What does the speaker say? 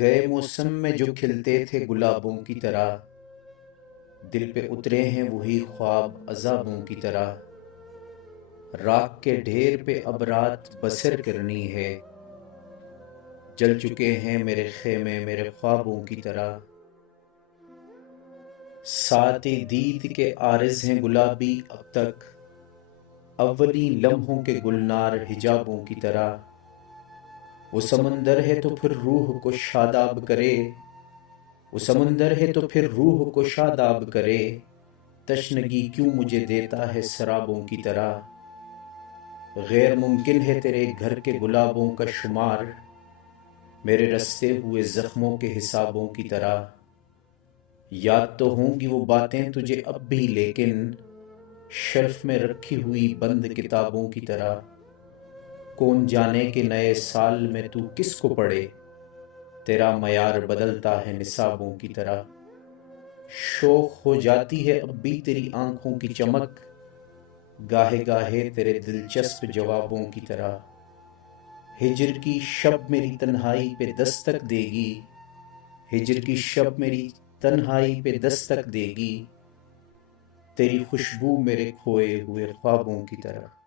گئے موسم میں جو کھلتے تھے گلابوں کی طرح، دل پہ اترے ہیں وہی خواب عذابوں کی طرح۔ راکھ کے ڈھیر پہ اب رات بسر کرنی ہے، جل چکے ہیں میرے خیمے میرے خوابوں کی طرح۔ ساعتیں دید کے عارض ہیں گلابی اب تک، اولین لمحوں کے گلنار حجابوں کی طرح۔ وہ سمندر ہے تو پھر روح کو شاداب کرے، وہ سمندر ہے تو پھر روح کو شاداب کرے، تشنگی کیوں مجھے دیتا ہے سرابوں کی طرح۔ غیر ممکن ہے تیرے گھر کے گلابوں کا شمار، میرے رستے ہوئے زخموں کے حسابوں کی طرح۔ یاد تو ہوں گی وہ باتیں تجھے اب بھی، لیکن شیلف میں رکھی ہوئی بند کتابوں کی طرح۔ کون جانے کہ نئے سال میں تو کس کو پڑھے، تیرا معیار بدلتا ہے نصابوں کی طرح۔ شوق ہو جاتی ہے اب بھی تیری آنکھوں کی چمک، گاہے گاہے تیرے دلچسپ جوابوں کی طرح۔ ہجر کی شب میری تنہائی پہ دستک دے گی، ہجر کی شب میری تنہائی پہ دستک دے گی، تیری خوشبو میرے کھوئے ہوئے خوابوں کی طرح۔